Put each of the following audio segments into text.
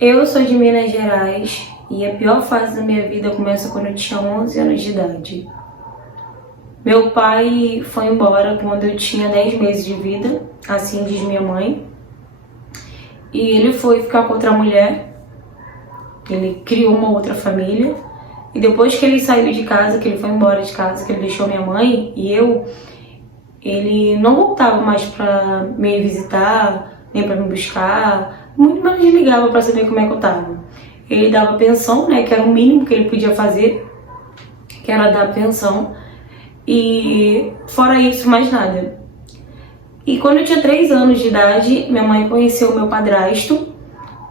Eu sou de Minas Gerais e a pior fase da minha vida começa quando eu tinha 11 anos de idade. Meu pai foi embora quando eu tinha 10 meses de vida, assim diz minha mãe. E ele foi ficar com outra mulher, ele criou uma outra família. E depois que ele saiu de casa, que ele foi embora de casa, que ele deixou minha mãe e eu, ele não voltava mais pra me visitar, nem pra me buscar, muito menos ligava pra saber como é que eu tava. Ele dava pensão, né, que era o mínimo que ele podia fazer, que era dar pensão, e fora isso, mais nada. E quando eu tinha 3 anos de idade, minha mãe conheceu o meu padrasto,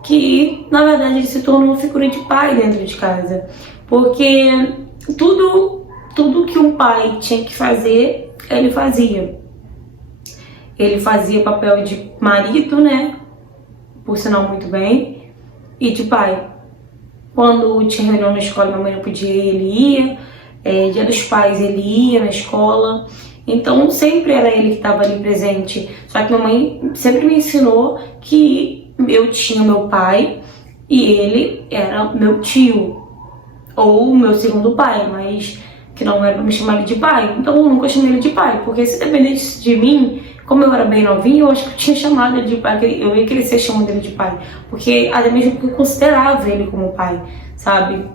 que na verdade ele se tornou uma figura de pai dentro de casa, porque tudo que um pai tinha que fazer, ele fazia. Ele fazia papel de marido, né, por sinal muito bem, e de pai. Quando tinha reunião na escola, minha mãe não podia ir, ele ia. Dia dos pais, ele ia na escola. Então sempre era ele que estava ali presente. Só que minha mãe sempre me ensinou que eu tinha meu pai e ele era meu tio, ou meu segundo pai, mas que não era pra me chamar ele de pai. Então eu nunca chamei ele de pai, porque se dependesse de mim, como eu era bem novinha, eu acho que eu tinha chamado ele de pai, eu ia crescer chamando ele de pai, porque até mesmo porque eu considerava ele como pai, sabe?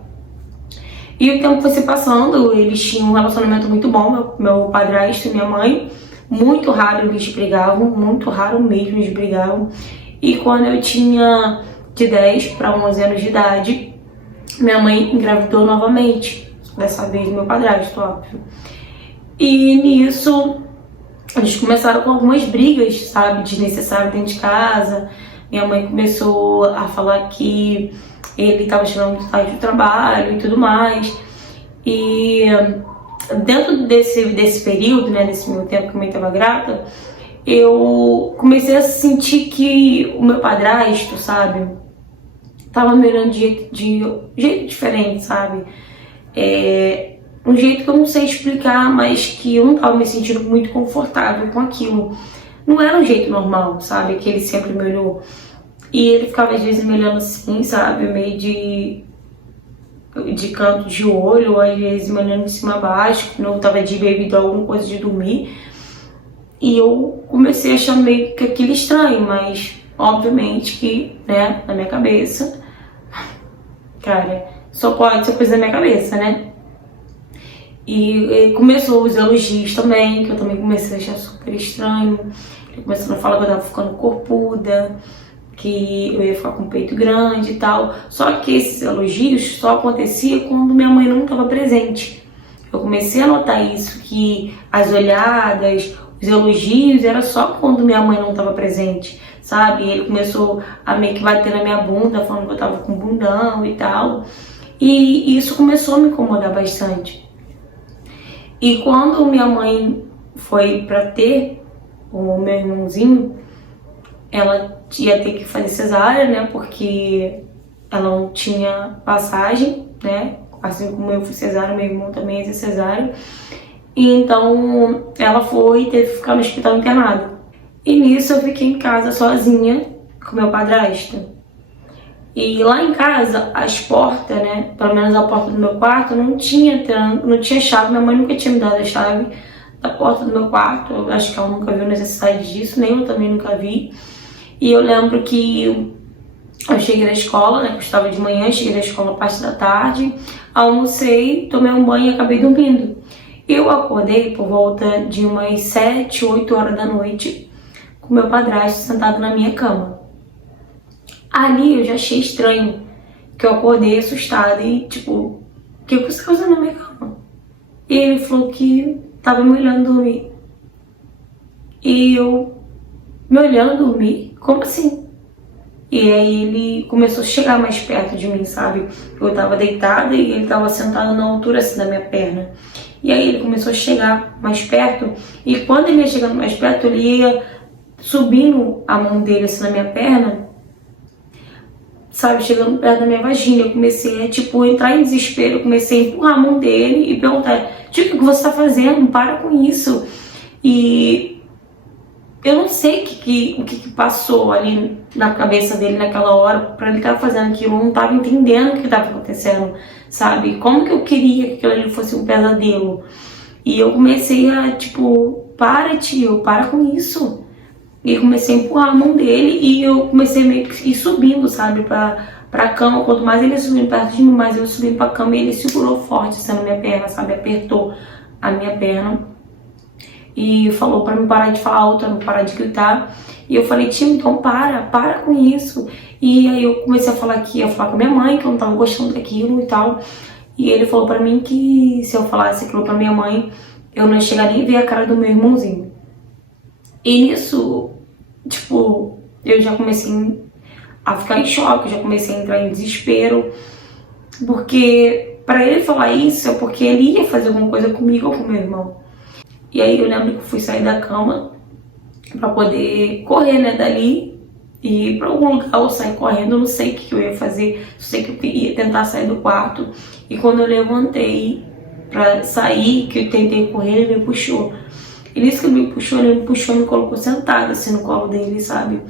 E o tempo foi se passando, eles tinham um relacionamento muito bom, meu padrasto e minha mãe. Muito raro eles brigavam, muito raro mesmo eles brigavam. E quando eu tinha de 10 para 11 anos de idade, minha mãe engravidou novamente, dessa vez meu padrasto, óbvio. E nisso, eles começaram com algumas brigas, sabe, desnecessárias dentro de casa. Minha mãe começou a falar que ele estava chegando muito tarde do trabalho e tudo mais. E dentro desse período, né, desse meu tempo que a mãe estava grávida, eu comecei a sentir que o meu padrasto, sabe, tava me olhando de jeito diferente, sabe? Um jeito que eu não sei explicar, mas que eu não tava me sentindo muito confortável com aquilo. Não era um jeito normal, sabe? Que ele sempre me olhou. E ele ficava às vezes me olhando assim, sabe? Meio de canto de olho, ou às vezes me olhando de cima a baixo, que não tava de bebido alguma coisa de dormir. E eu comecei a achar meio que aquilo estranho, mas obviamente que, né, na minha cabeça, cara, só pode ser coisa da minha cabeça, né? E começou os elogios também, que eu também comecei a achar super estranho. Ele começou a falar que eu tava ficando corpuda, que eu ia ficar com o peito grande e tal. Só que esses elogios só aconteciam quando minha mãe não estava presente. Eu comecei a notar isso, que as olhadas, os elogios, era só quando minha mãe não estava presente, sabe? Ele começou a meio que bater na minha bunda, falando que eu tava com bundão e tal. E isso começou a me incomodar bastante. E quando minha mãe foi pra ter o meu irmãozinho, ela ia ter que fazer cesárea, né? Porque ela não tinha passagem, né? Assim como eu fui cesárea, meu irmão também ia ser cesárea. E então ela foi e teve que ficar no hospital internado. E nisso eu fiquei em casa sozinha com meu padrasto. E lá em casa, as portas, né? Pelo menos a porta do meu quarto não tinha chave. Minha mãe nunca tinha me dado a chave da porta do meu quarto. Eu acho que ela nunca viu necessidade disso, nem eu também nunca vi. E eu lembro que eu cheguei da escola, né? Que eu estava de manhã, cheguei da escola a parte da tarde, almocei, tomei um banho e acabei dormindo. Eu acordei por volta de umas 7, 8 horas da noite, com meu padrasto sentado na minha cama. Ali eu já achei estranho, que eu acordei assustada e tipo, o que você tá fazendo na minha cama? E ele falou que tava me olhando dormir. E eu, me olhando dormir? Como assim? E aí ele começou a chegar mais perto de mim, sabe? Eu tava deitada e ele tava sentado na altura assim da minha perna. E aí ele começou a chegar mais perto, e quando ele ia chegando mais perto, ele ia subindo a mão dele assim na minha perna, sabe, chegando perto da minha vagina. Eu comecei a, tipo, entrar em desespero. Eu comecei a empurrar a mão dele e perguntar: tipo, o que você tá fazendo? Para com isso. E eu não sei o que passou ali na cabeça dele naquela hora pra ele estar fazendo aquilo. Eu não tava entendendo o que estava acontecendo, sabe? Como que eu queria que aquilo ali fosse um pesadelo. E eu comecei a, tipo, para, tio, para com isso. E comecei a empurrar a mão dele e eu comecei meio que ir subindo, sabe, pra cama. Quanto mais ele subindo perto de mim, mais eu subindo pra cama, e ele segurou forte assim na minha perna, sabe, apertou a minha perna. E falou pra mim parar de falar alto, não parar de gritar. E eu falei, tio, então para com isso. E aí eu comecei a falar que ia falar com a minha mãe, que eu não tava gostando daquilo e tal. E ele falou pra mim que se eu falasse aquilo pra minha mãe, eu não ia chegar nem a ver a cara do meu irmãozinho. E nisso, tipo, eu já comecei a ficar em choque, já comecei a entrar em desespero. Porque pra ele falar isso é porque ele ia fazer alguma coisa comigo ou com meu irmão. E aí eu lembro que eu fui sair da cama pra poder correr, né, dali e ir pra algum lugar ou sair correndo. Eu não sei o que eu ia fazer, eu sei que eu ia tentar sair do quarto. E quando eu levantei pra sair, que eu tentei correr, ele me puxou. E nisso que ele me puxou e me colocou sentada assim no colo dele, sabe?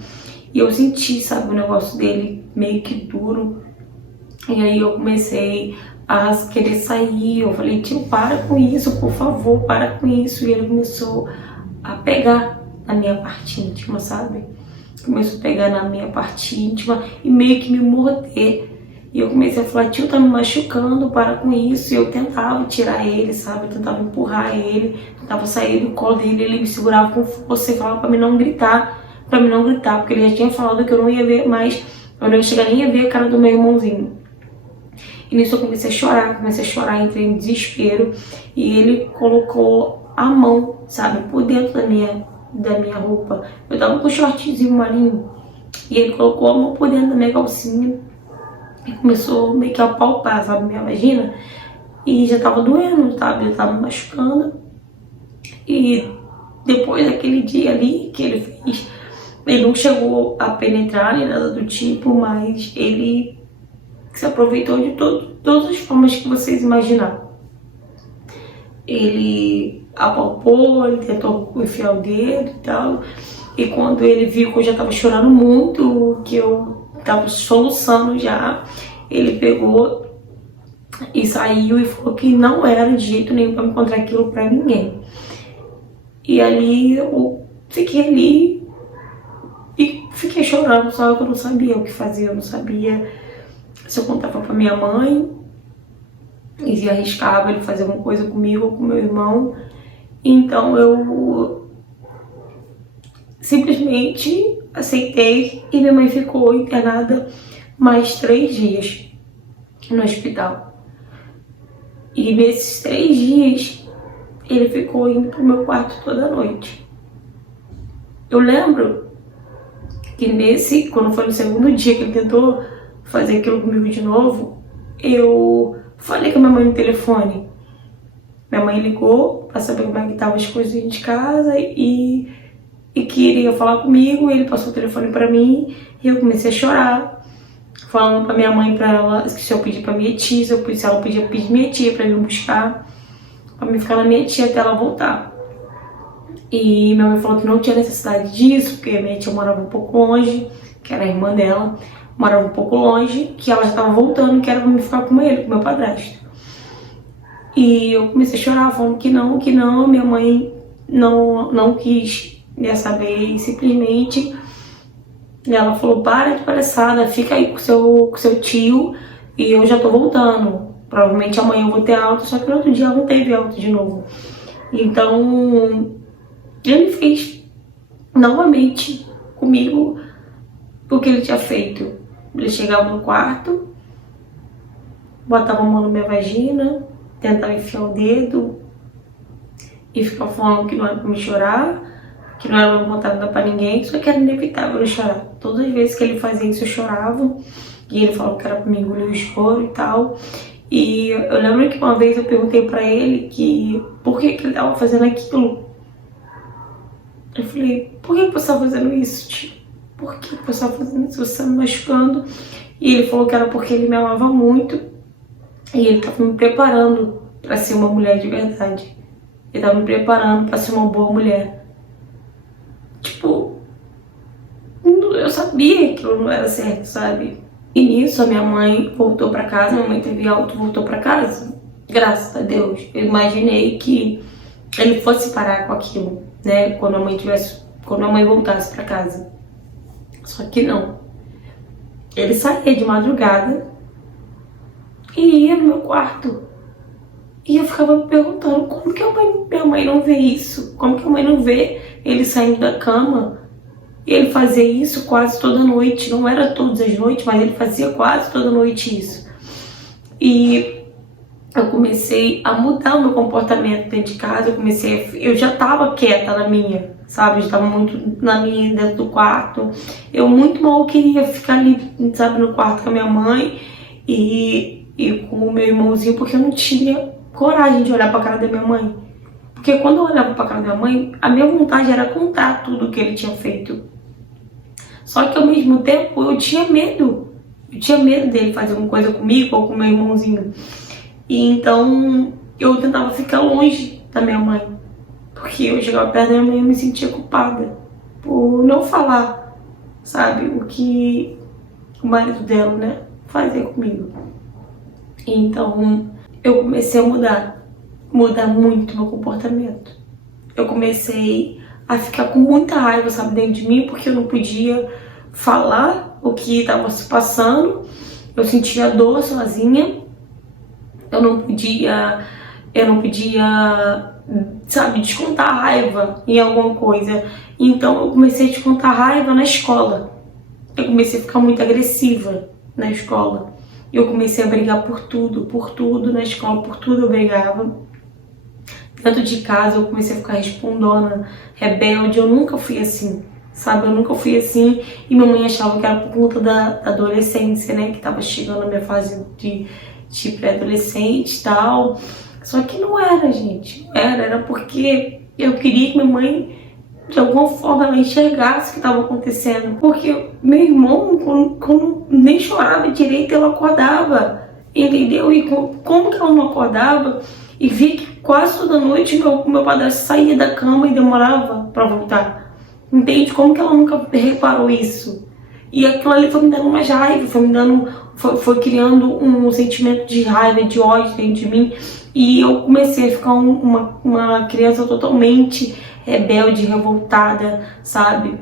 E eu senti, sabe, o negócio dele meio que duro. E aí eu comecei a querer sair. Eu falei, tio, para com isso, por favor, para com isso. E ele começou a pegar na minha parte íntima, sabe? Começou a pegar na minha parte íntima e meio que me morder. E eu comecei a falar, tio, tá me machucando, para com isso. E eu tentava tirar ele, sabe? Eu tentava empurrar ele, tentava sair do colo dele. Ele me segurava com força e falava pra mim não gritar, porque ele já tinha falado que eu não ia ver mais, eu não ia chegar nem a ver a cara do meu irmãozinho. E nisso eu comecei a chorar, entrei em desespero. E ele colocou a mão, sabe, por dentro da minha roupa. Eu tava com um shortzinho marinho. E ele colocou a mão por dentro da minha calcinha e começou meio que a palpar, sabe, minha vagina. E já tava doendo, sabe, já tava me machucando. E depois daquele dia ali que ele fez, ele não chegou a penetrar nem nada do tipo, mas ele se aproveitou de todas as formas que vocês imaginaram. Ele apalpou, ele tentou enfiar o dedo e tal. E quando ele viu que eu já tava chorando muito, que eu tava soluçando já, ele pegou e saiu e falou que não era de jeito nenhum pra me contar aquilo pra ninguém. E ali eu fiquei ali e fiquei chorando, só que eu não sabia o que fazer, eu não sabia se eu contava pra minha mãe e se arriscava ele fazer alguma coisa comigo ou com meu irmão. Então eu simplesmente aceitei e minha mãe ficou internada mais 3 dias no hospital. E nesses 3 dias ele ficou indo pro meu quarto toda noite. Eu lembro que quando foi no segundo dia que ele tentou fazer aquilo comigo de novo, eu falei com a minha mãe no telefone. Minha mãe ligou pra saber como é que estavam as coisas de casa e queria falar comigo. Ele passou o telefone pra mim e eu comecei a chorar, falando pra minha mãe, pra ela, se eu pedir pra minha tia, se ela podia pedir minha tia pra me buscar, pra me ficar na minha tia até ela voltar. E minha mãe falou que não tinha necessidade disso, porque minha tia morava um pouco longe, que era a irmã dela, morava um pouco longe, que ela já tava voltando, que era pra me ficar com ele, com meu padrasto. E eu comecei a chorar, falando que não, minha mãe não quis saber, e simplesmente ela falou, para de palhaçada, fica aí com seu tio e eu já tô voltando. Provavelmente amanhã eu vou ter alta, só que no outro dia ela não teve alta de novo. Então ele fez novamente comigo o que ele tinha feito. Ele chegava no quarto, botava a mão na minha vagina, tentava enfiar o dedo e ficava falando que não era pra me chorar, que não era pra contar nada pra ninguém, só que era inevitável eu chorar. Todas as vezes que ele fazia isso eu chorava, e ele falou que era pra me engolir o choro e tal. E eu lembro que uma vez eu perguntei pra ele que por que ele tava fazendo aquilo. Eu falei, por que você tá fazendo isso, tio? Por que você tá fazendo isso? Você tá me machucando? E ele falou que era porque ele me amava muito e ele tava me preparando pra ser uma mulher de verdade. Ele tava me preparando pra ser uma boa mulher. tipo, eu sabia que aquilo não era certo, sabe? E nisso a minha mãe voltou pra casa, minha mãe teve alta, voltou pra casa. Graças a Deus. Eu imaginei que ele fosse parar com aquilo, né? Quando a mãe voltasse pra casa. Só que não. Ele saía de madrugada e ia no meu quarto. E eu ficava me perguntando, como que minha mãe não vê isso? Como que a mãe não vê ele saindo da cama? E ele fazia isso quase toda noite. Não era todas as noites, mas ele fazia quase toda noite isso. E eu comecei a mudar o meu comportamento dentro de casa. Eu já tava quieta na minha, sabe? Eu estava muito na minha, dentro do quarto. Eu muito mal queria ficar ali, sabe, no quarto com a minha mãe e com o meu irmãozinho, porque eu não tinha coragem de olhar pra cara da minha mãe. Porque quando eu olhava pra cara da minha mãe, a minha vontade era contar tudo que ele tinha feito. Só que ao mesmo tempo eu tinha medo. Eu tinha medo dele fazer alguma coisa comigo ou com o meu irmãozinho. E então eu tentava ficar longe da minha mãe. Porque eu chegava perto da minha mãe e me sentia culpada por não falar, sabe, o que o marido dela, né, fazia comigo. Então eu comecei a mudar muito meu comportamento. Eu comecei a ficar com muita raiva, sabe, dentro de mim, porque eu não podia falar o que estava se passando. Eu sentia dor sozinha. Eu não podia, sabe, descontar raiva em alguma coisa. Então eu comecei a descontar raiva na escola. Eu comecei a ficar muito agressiva na escola. Eu comecei a brigar por tudo na escola, por tudo eu brigava. Dentro de casa eu comecei a ficar respondona, rebelde. Eu nunca fui assim, sabe? Eu nunca fui assim. E minha mãe achava que era por conta da adolescência, né? Que tava chegando a minha fase de pré-adolescente e tal. Só que não era, gente. Era porque eu queria que minha mãe, de alguma forma, ela enxergasse o que estava acontecendo. Porque meu irmão, quando nem chorava direito, ela acordava, entendeu? E como que ela não acordava? E vi que quase toda noite meu padrasto saía da cama e demorava para voltar. Entende? Como que ela nunca reparou isso? E aquilo ali foi me dando mais raiva, foi criando um sentimento de raiva, de ódio dentro de mim. E eu comecei a ficar uma criança totalmente rebelde, revoltada, sabe?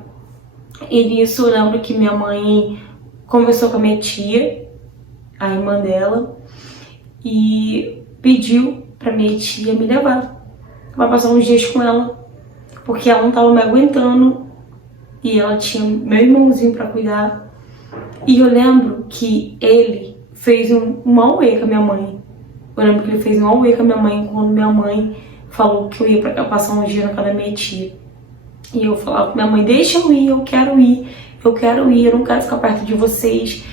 E nisso eu lembro que minha mãe conversou com a minha tia, a irmã dela, e pediu pra minha tia me levar pra passar uns dias com ela, porque ela não tava me aguentando e ela tinha meu irmãozinho pra cuidar. E eu lembro que ele fez um auê com a minha mãe. Eu lembro que ele fez um auê com a minha mãe quando minha mãe falou que eu ia pra cá passar uns dias na casa da minha tia. E eu falava pra minha mãe, deixa eu ir, eu quero ir, eu não quero ficar perto de vocês.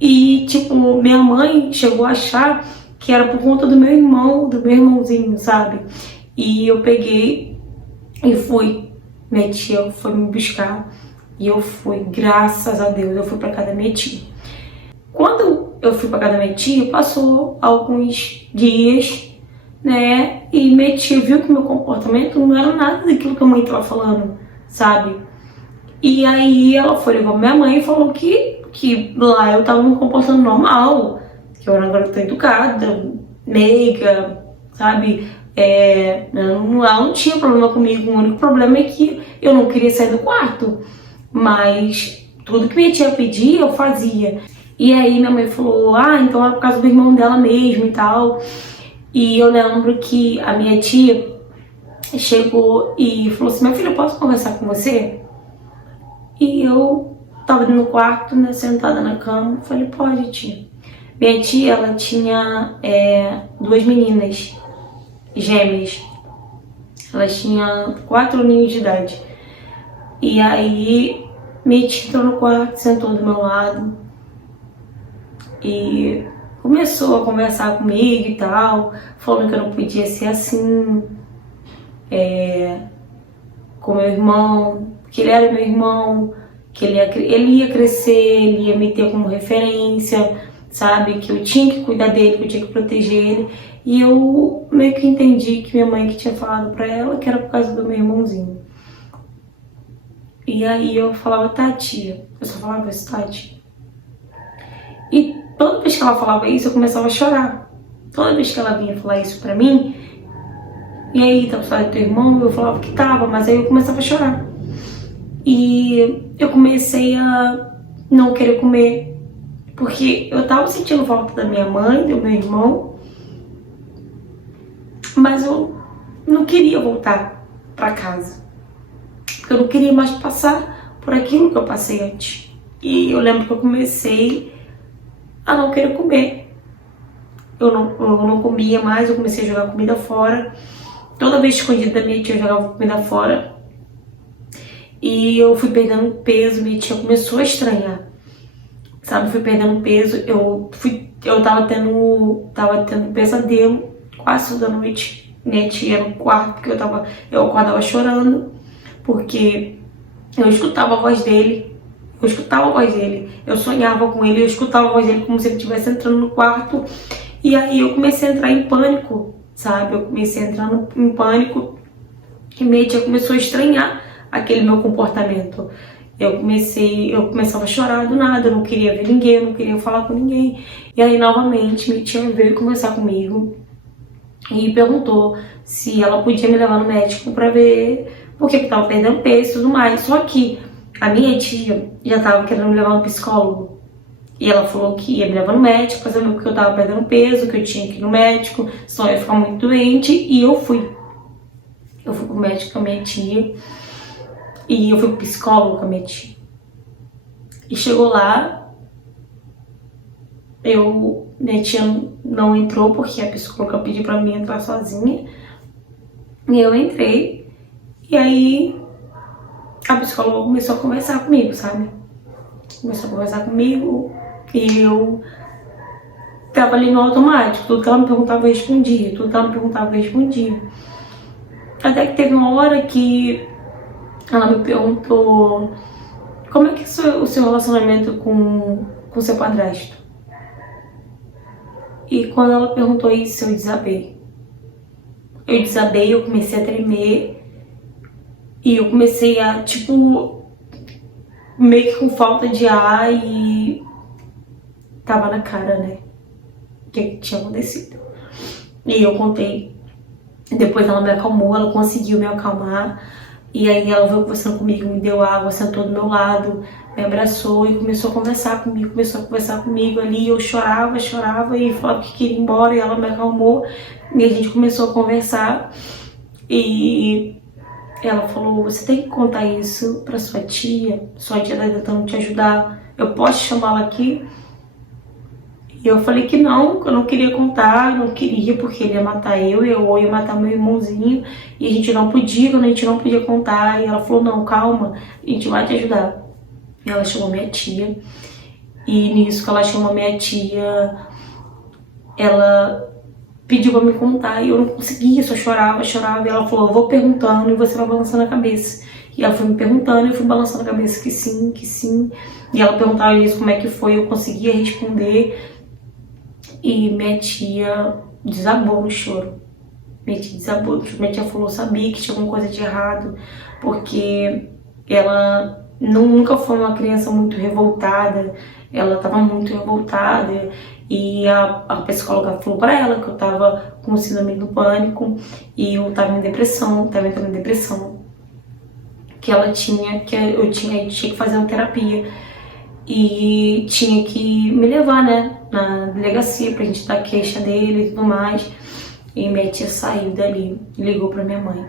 E tipo, minha mãe chegou a achar que era por conta do meu irmãozinho, sabe? E eu peguei e fui. Minha tia foi me buscar e eu fui, graças a Deus, eu fui pra casa da minha tia. Quando eu fui pra casa da minha tia, passou alguns dias, né? E minha tia viu que meu comportamento não era nada daquilo que a mãe tava falando, sabe? E aí ela foi levar minha mãe e falou que lá eu tava me comportando normal, que eu era uma garota educada, meiga, sabe? Ela não tinha problema comigo, o único problema é que eu não queria sair do quarto. Mas tudo que minha tia pedia, eu fazia. E aí minha mãe falou, então era por causa do irmão dela mesmo e tal. E eu lembro que a minha tia chegou e falou assim, minha filha, eu posso conversar com você? E eu tava no quarto, né, sentada na cama, falei, pode, tia. Minha tia, ela tinha 2 meninas gêmeas. Elas tinham 4 aninhos de idade. E aí minha tia entrou no quarto, sentou do meu lado e começou a conversar comigo e tal, falando que eu não podia ser assim com meu irmão, que ele era meu irmão, que ele ia crescer, ele ia me ter como referência, sabe? Que eu tinha que cuidar dele, que eu tinha que proteger ele. E eu meio que entendi que minha mãe que tinha falado pra ela que era por causa do meu irmãozinho. E aí eu falava, tá, tia. Eu só falava isso, Tati. E toda vez que ela falava isso, eu começava a chorar. Toda vez que ela vinha falar isso pra mim, e aí, tá precisando do teu irmão? Eu falava que tava, mas aí eu começava a chorar. E eu comecei a não querer comer, porque eu tava sentindo falta da minha mãe, do meu irmão, mas eu não queria voltar pra casa, porque eu não queria mais passar por aquilo que eu passei antes. E eu lembro que eu comecei a não querer comer. Eu não comia mais, eu comecei a jogar comida fora. Toda vez escondida da minha tia, eu jogava comida fora. E eu fui perdendo peso, minha tia começou a estranhar. Sabe, fui perdendo peso, eu tava tendo pesadelo quase toda noite. Minha tia no quarto, porque eu acordava chorando, porque eu escutava a voz dele. Eu sonhava com ele, eu escutava a voz dele como se ele estivesse entrando no quarto. E aí eu comecei a entrar em pânico, sabe? Eu comecei a entrar em pânico e minha tia começou a estranhar aquele meu comportamento. Eu começava a chorar do nada, eu não queria ver ninguém, eu não queria falar com ninguém. E aí novamente minha tia veio conversar comigo e perguntou se ela podia me levar no médico pra ver por que eu tava perdendo peso e tudo mais. Só que a minha tia já tava querendo me levar no psicólogo. E ela falou que ia me levar no médico pra saber porque eu tava perdendo peso, que eu tinha que ir no médico, só ia ficar muito doente. E eu fui. Eu fui pro médico com a minha tia. E eu fui pro psicólogo com a minha tia. E chegou lá, minha tia não entrou porque a psicóloga pediu pra mim entrar sozinha. E eu entrei. E aí a psicóloga começou a conversar comigo, sabe? Começou a conversar comigo e eu tava ali no automático. Tudo que ela me perguntava eu respondia. Até que teve uma hora que ela me perguntou como é que é o seu relacionamento com seu padrasto. E quando ela perguntou isso, eu desabei. Eu comecei a tremer. E eu comecei a, meio que com falta de ar e tava na cara, né? O que tinha acontecido. E eu contei. Depois ela me acalmou, ela conseguiu me acalmar. E aí ela veio conversando comigo, me deu água, sentou do meu lado, me abraçou e começou a conversar comigo ali. Eu chorava e falava que queria ir embora e ela me acalmou. E a gente começou a conversar e ela falou, você tem que contar isso pra sua tia tá tentando te ajudar, eu posso chamá-la aqui? E eu falei que eu não queria contar, não queria porque ele ia matar eu ia matar meu irmãozinho e a gente não podia contar. E ela falou, não, calma, a gente vai te ajudar. E ela chamou minha tia e nisso que ela chamou minha tia, ela pediu pra me contar e eu não conseguia, só chorava. E ela falou, eu vou perguntando e você vai balançando a cabeça. E ela foi me perguntando e eu fui balançando a cabeça que sim. E ela perguntava isso, como é que foi, eu conseguia responder. E minha tia desabou no choro. Minha tia falou, sabia que tinha alguma coisa de errado, porque ela nunca foi uma criança muito revoltada. Ela estava muito revoltada e a psicóloga falou para ela que eu estava com síndrome do pânico e eu estava entrando em depressão, que eu tinha que fazer uma terapia e tinha que me levar, né, na delegacia pra gente dar queixa dele e tudo mais. E minha tia saiu dali e ligou pra minha mãe.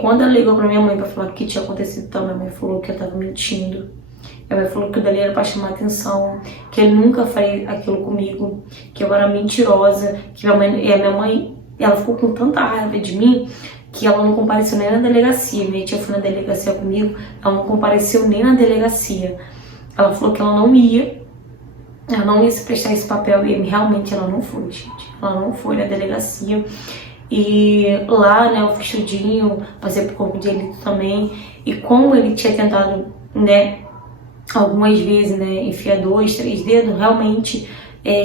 Quando ela ligou pra minha mãe pra falar o que tinha acontecido, então minha mãe falou que eu tava mentindo. Minha mãe falou que o dali era pra chamar atenção, que ele nunca faria aquilo comigo, que eu era mentirosa, que minha mãe, ela ficou com tanta raiva de mim que ela não compareceu nem na delegacia. Minha tia foi na delegacia comigo, ela não compareceu nem na delegacia. Ela falou que ela não ia se prestar esse papel e realmente ela não foi, gente. Ela não foi na delegacia. E lá, né, eu fiz tudinho, passei pro corpo de delito também. E como ele tinha tentado, né, algumas vezes, né, enfiar 2, 3 dedos, realmente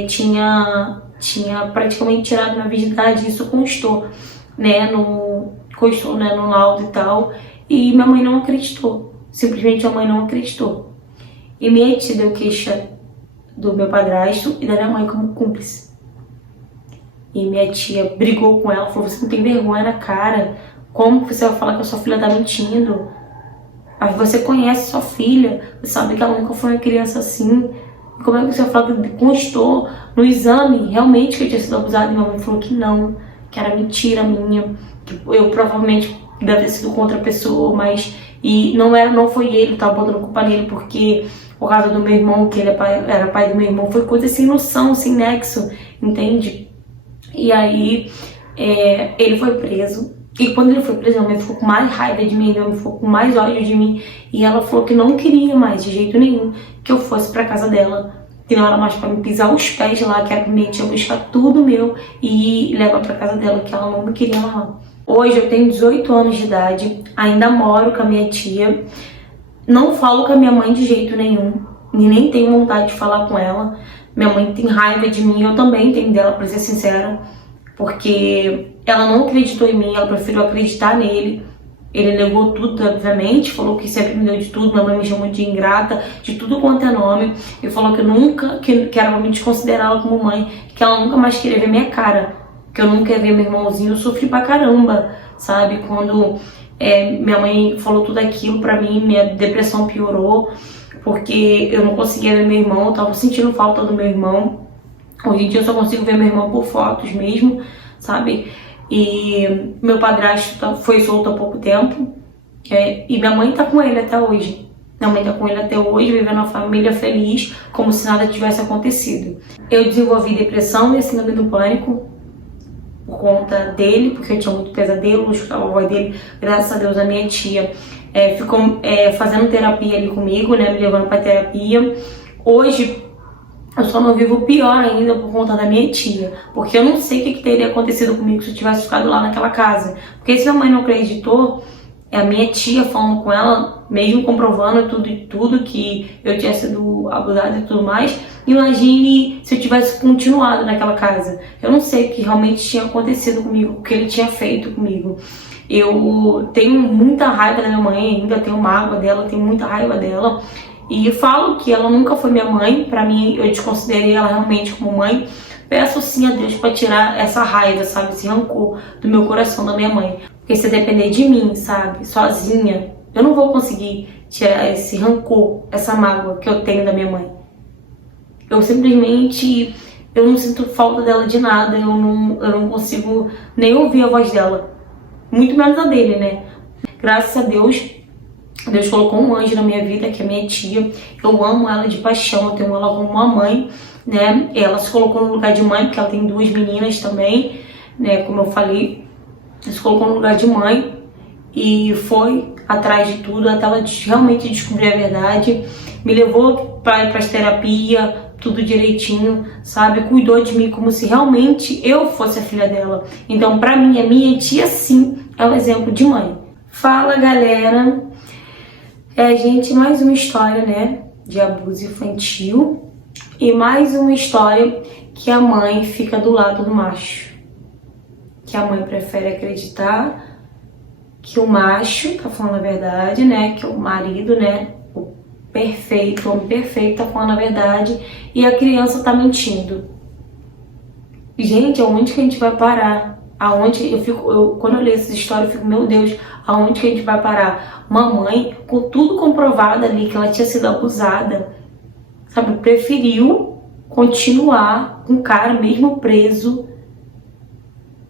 tinha praticamente tirado minha virgindade. Isso constou, né, no laudo e tal. E minha mãe não acreditou, Simplesmente a mãe não acreditou. E minha tia deu queixa do meu padrasto e da minha mãe como cúmplice. E minha tia brigou com ela, falou: você não tem vergonha na cara? Como você vai falar que a sua filha tá mentindo? Você conhece sua filha, você sabe que ela nunca foi uma criança assim. Como é que você vai falar que constou no exame realmente que eu tinha sido abusada? E minha mãe falou que não, que era mentira minha, que eu provavelmente deve ter sido com outra pessoa, mas... E não foi ele, tava botando culpa nele, porque por causa do meu irmão, que ele era pai do meu irmão, foi coisa sem noção, sem nexo, entende? E aí ele foi preso. E quando ele foi preso, minha mãe ficou com mais raiva de mim, minha mãe ficou com mais ódio de mim. E ela falou que não queria mais, de jeito nenhum, que eu fosse pra casa dela. Que não era mais pra me pisar os pés lá, que era minha tia buscar tudo meu e levar pra casa dela, que ela não me queria lá. Hoje eu tenho 18 anos de idade, ainda moro com a minha tia. Não falo com a minha mãe de jeito nenhum, e nem tenho vontade de falar com ela. Minha mãe tem raiva de mim, eu também tenho dela, pra ser sincera. Porque ela não acreditou em mim, ela preferiu acreditar nele. Ele negou tudo, obviamente, falou que sempre me deu de tudo, minha mãe me chamou de ingrata, de tudo quanto é nome. E falou que eu nunca, que era pra me desconsiderá-la como mãe, que ela nunca mais queria ver minha cara. Que eu nunca ia ver meu irmãozinho, eu sofri pra caramba, sabe? Quando minha mãe falou tudo aquilo pra mim, minha depressão piorou, porque eu não conseguia ver meu irmão, eu tava sentindo falta do meu irmão. Hoje em dia eu só consigo ver meu irmão por fotos mesmo, sabe? E meu padrasto foi solto há pouco tempo, e minha mãe tá com ele até hoje. Minha mãe tá com ele até hoje, vivendo uma família feliz, como se nada tivesse acontecido. Eu desenvolvi depressão e síndrome do pânico por conta dele, porque eu tinha muito pesadelo, eu escutava a voz dele. Graças a Deus a minha tia ficou fazendo terapia ali comigo, né, me levando pra terapia. Hoje eu só não vivo pior ainda por conta da minha tia, porque eu não sei o que teria acontecido comigo se eu tivesse ficado lá naquela casa. Porque se minha mãe não acreditou, a minha tia falando com ela, mesmo comprovando tudo que eu tinha sido abusada e tudo mais, imagine se eu tivesse continuado naquela casa. Eu não sei o que realmente tinha acontecido comigo, o que ele tinha feito comigo. Eu tenho muita raiva da minha mãe ainda, tenho mágoa dela, tenho muita raiva dela. E falo que ela nunca foi minha mãe, pra mim eu desconsiderei ela realmente como mãe. Peço sim a Deus pra tirar essa raiva, sabe, esse rancor do meu coração da minha mãe. Porque se depender de mim, sabe, sozinha, eu não vou conseguir tirar esse rancor, essa mágoa que eu tenho da minha mãe. Eu simplesmente, eu não sinto falta dela de nada, eu não consigo nem ouvir a voz dela. Muito menos a dele, né? Graças a Deus, Deus colocou um anjo na minha vida, que é minha tia. Eu amo ela de paixão, eu tenho ela como uma mãe, né? Ela se colocou no lugar de mãe, porque ela tem 2 meninas também, né? Como eu falei, se colocou no lugar de mãe e foi atrás de tudo até ela realmente descobrir a verdade. Me levou para as terapias, tudo direitinho, sabe? Cuidou de mim como se realmente eu fosse a filha dela. Então, pra mim, a minha tia, sim, é um exemplo de mãe. Fala, galera! Gente, mais uma história, né, de abuso infantil. E mais uma história que a mãe fica do lado do macho. Que a mãe prefere acreditar que o macho tá falando a verdade, né? Que o marido, né, o perfeito, o homem perfeito tá falando a verdade e a criança tá mentindo. Gente, aonde que a gente vai parar? Aonde quando eu leio essa história, eu fico, meu Deus, aonde que a gente vai parar? Uma mãe, com tudo comprovado ali, que ela tinha sido abusada, sabe, preferiu continuar com o cara mesmo preso,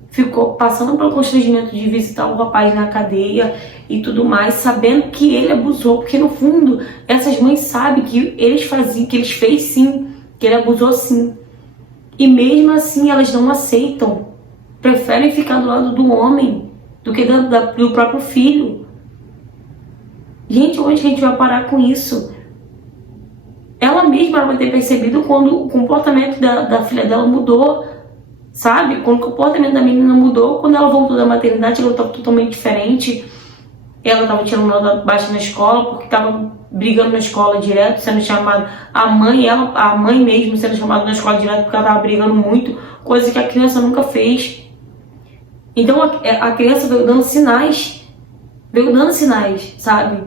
ficou passando pelo constrangimento de visitar o rapaz na cadeia e tudo mais, sabendo que ele abusou, porque no fundo, essas mães sabem que eles faziam, que eles fez sim, que ele abusou sim. E mesmo assim, elas não aceitam. Preferem ficar do lado do homem do que do próprio filho. Gente, onde que a gente vai parar com isso? Ela mesma vai ter percebido quando o comportamento da filha dela mudou, sabe? Quando o comportamento da menina mudou, quando ela voltou da maternidade, ela estava totalmente diferente. Ela estava tirando nota baixa na escola, porque estava brigando na escola direto, sendo chamada a mãe mesmo sendo chamada na escola direto, porque ela estava brigando muito, coisa que a criança nunca fez. Então a criança veio dando sinais, sabe?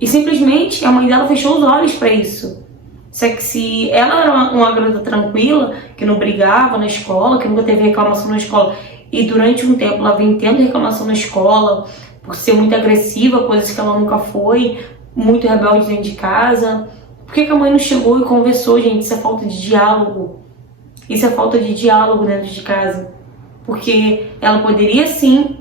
E simplesmente a mãe dela fechou os olhos para isso. Só que se ela era uma garota tranquila, que não brigava na escola, que nunca teve reclamação na escola, e durante um tempo ela vem tendo reclamação na escola, por ser muito agressiva, coisas que ela nunca foi, muito rebelde dentro de casa, por que a mãe não chegou e conversou, gente? Isso é falta de diálogo. Isso é falta de diálogo dentro de casa. Porque ela poderia sim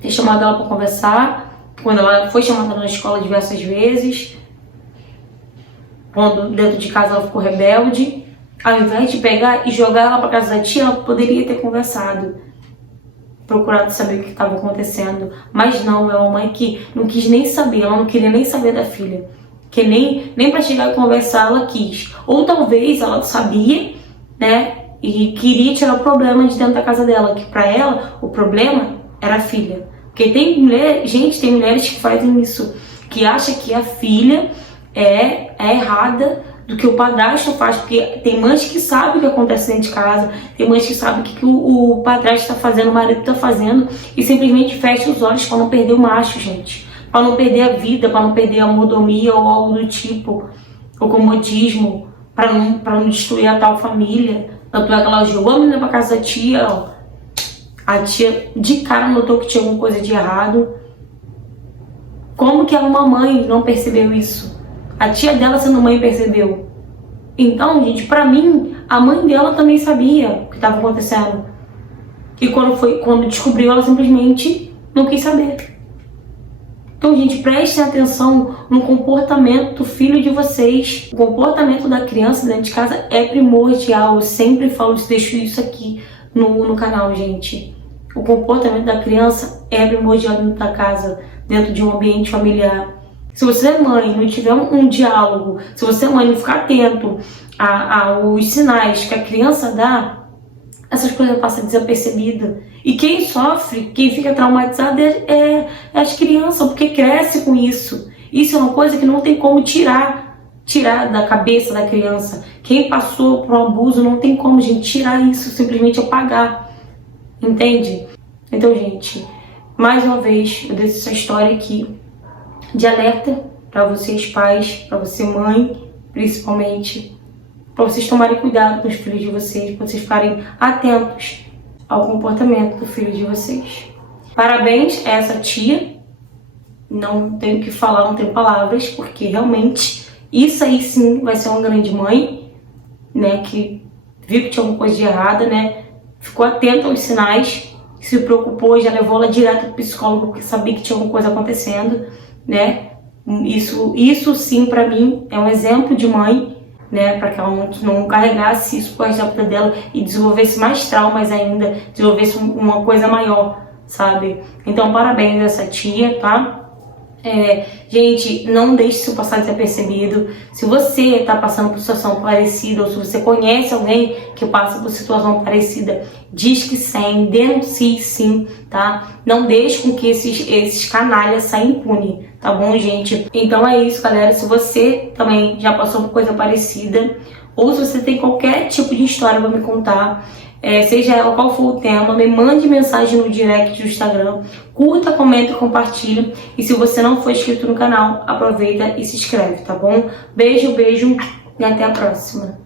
ter chamado ela para conversar, quando ela foi chamada na escola diversas vezes, quando dentro de casa ela ficou rebelde, ao invés de pegar e jogar ela para casa da tia, ela poderia ter conversado, procurado saber o que estava acontecendo. Mas não, é uma mãe que não quis nem saber, ela não queria nem saber da filha, que nem para chegar e conversar ela quis. Ou talvez ela sabia, né, e queria tirar o problema de dentro da casa dela, que para ela o problema era a filha. Porque tem mulher, gente, tem mulheres que fazem isso, que acham que a filha é errada do que o padrasto faz, porque tem mães que sabem o que acontece dentro de casa, tem mães que sabem o que o padrasto está fazendo, o marido está fazendo, e simplesmente fecha os olhos para não perder o macho, gente, para não perder a vida, para não perder a mordomia ou algo do tipo, o comodismo, para não destruir a tal família. Tanto é que ela jogou a menina para casa da tia, ó. A tia de cara notou que tinha alguma coisa de errado. Como que uma mãe não percebeu isso? A tia dela, sendo mãe, percebeu. Então, gente, pra mim, a mãe dela também sabia o que estava acontecendo. E quando descobriu, ela simplesmente não quis saber. Então, gente, prestem atenção no comportamento do filho de vocês. O comportamento da criança dentro de casa é primordial. Eu sempre falo isso, deixo isso aqui no canal, gente. O comportamento da criança é primordial dentro da casa, dentro de um ambiente familiar. Se você é mãe, não tiver um diálogo, se você é mãe, não ficar atento aos sinais que a criança dá, essas coisas passam desapercebidas. E quem sofre, quem fica traumatizado é as crianças, porque cresce com isso. Isso é uma coisa que não tem como tirar da cabeça da criança. Quem passou por um abuso não tem como, gente, tirar isso, simplesmente apagar. Entende? Então, gente, mais uma vez, eu deixo essa história aqui de alerta para vocês pais, para você mãe, principalmente, para vocês tomarem cuidado com os filhos de vocês, para vocês ficarem atentos ao comportamento do filho de vocês. Parabéns a essa tia, não tenho o que falar, não tenho palavras, porque realmente isso aí sim vai ser uma grande mãe, né, que viu que tinha alguma coisa de errada, né, ficou atenta aos sinais, se preocupou, já levou ela direto pro psicólogo porque sabia que tinha alguma coisa acontecendo, né? Isso sim, para mim, é um exemplo de mãe, né? Para que ela não carregasse isso com a vida dela e desenvolvesse mais traumas ainda, desenvolvesse uma coisa maior, sabe? Então, parabéns a essa tia, tá? Gente, não deixe isso passar desapercebido. Se você está passando por situação parecida, ou se você conhece alguém que passa por situação parecida, diz que sim, denuncie sim, tá? Não deixe com que esses canalhas saiam impunes, tá bom, gente? Então é isso, galera. Se você também já passou por coisa parecida, ou se você tem qualquer tipo de história para me contar, seja ela qual for o tema, me mande mensagem no direct do Instagram, curta, comenta e compartilha. E se você não for inscrito no canal, aproveita e se inscreve, tá bom? Beijo, beijo e até a próxima.